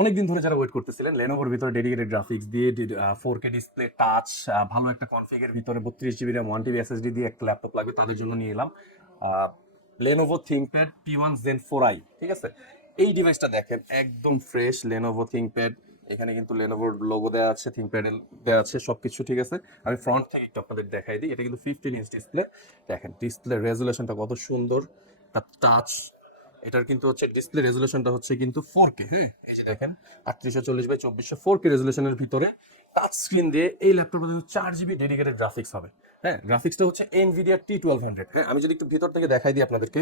অনেকদিন ধরে যারা ওয়েট করতেছিলেন লেনোভোর ভিতরে ডেডিকেটেড গ্রাফিক্স দিয়ে 4K ডিসপ্লে টাচ, ভালো একটা কনফিগের ভিতরে 32 জিবি র্যাম 1 TB এসএসডি দিয়ে একটা ল্যাপটপ লাগবে, তাদের জন্য নিয়ে এলাম Lenovo ThinkPad P1 Zen 4i। ঠিক আছে, এই ডিভাইসটা দেখেন একদম ফ্রেশ লেনোভো থিংকপ্যাড। এখানে কিন্তু লেনোভোর লোগো দেওয়া আছে, থিংকপ্যাড দেওয়া আছে, সবকিছু ঠিক আছে। আমি ফ্রন্ট থেকে একটু আপনাদের দেখাই দিই। এটা কিন্তু 15 ইঞ্চ ডিসপ্লে। দেখেন ডিসপ্লে রেজুলেশনটা কত সুন্দর, টাচ। এটার কিন্তু হচ্ছে ডিসপ্লে রেজুলেশনটা হচ্ছে কিন্তু 4K। হ্যাঁ, এই যে দেখেন 3840x2400 4K রেজুলেশনের ভিতরে টাচ স্ক্রিন দিয়ে এই ল্যাপটপে 4 GB ডেডিকেটেড গ্রাফিক্স হবে। হ্যাঁ, গ্রাফিক্সটা হচ্ছে NVIDIA T1200। হ্যাঁ, আমি যদি একটু ভিতর থেকে দেখাই দিই আপনাদেরকে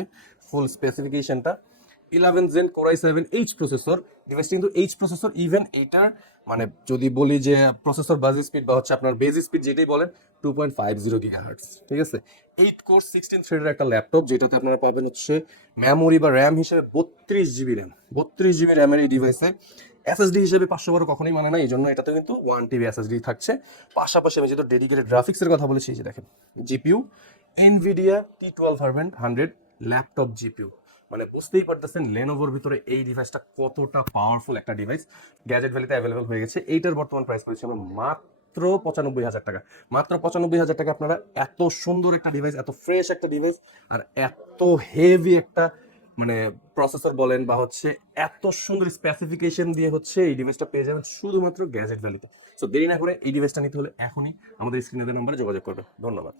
ফুল স্পেসিফিকেশনটা। 11 Zen Core i7 H processor. ডিভাইসটা কিন্তু H প্রসেসর। ইভেন এইটার মানে যদি বলি যে প্রসেসর বাজ স্পিড বা হচ্ছে আপনার বেজ স্পিড যেটাই বলেন 2.50 GHz। ঠিক আছে, 8 কোর 16 থ্রেডের একটা ল্যাপটপ, যেটাতে আপনারা পাবেন হচ্ছে মেমোরি বা র্যাম হিসেবে 32 GB র্যাম। 32 GB র্যামের এই ডিভাইসে এসএসডি হিসেবে 512 কখনোই মানে না, এই জন্য এটাতে কিন্তু 1 TB এসএসডি থাকছে। পাশাপাশি আমি যেহেতু ডেডিকেটেড গ্রাফিক্সের কথা বলেছি, এই যে দেখেন GPU NVIDIA T1200 laptop GPU. মানে বুঝতেই পারতেছেন লেনোভোর ভিতরে এই ডিভাইসটা কতটা পাওয়ারফুল একটা ডিভাইস। গ্যাজেট ভ্যালিতে অ্যাভেলেবল হয়ে গেছে। এইটার বর্তমান প্রাইস পড়েছে আমরা মাত্র 95,000 টাকা। মাত্র 95,000 টাকা আপনারা এত সুন্দর একটা ডিভাইস, এত ফ্রেশ একটা ডিভাইস, আর এত হেভি একটা মানে প্রসেসর বলেন বা হচ্ছে এত সুন্দর স্পেসিফিকেশন দিয়ে হচ্ছে এই ডিভাইসটা পেয়ে যাবেন শুধুমাত্র গ্যাজেট ভ্যালিতে। সো দেরি না করে এই ডিভাইসটা নিতে হলে এখনই আমাদের স্ক্রিনে দেওয়া নাম্বারে যোগাযোগ করবেন। ধন্যবাদ।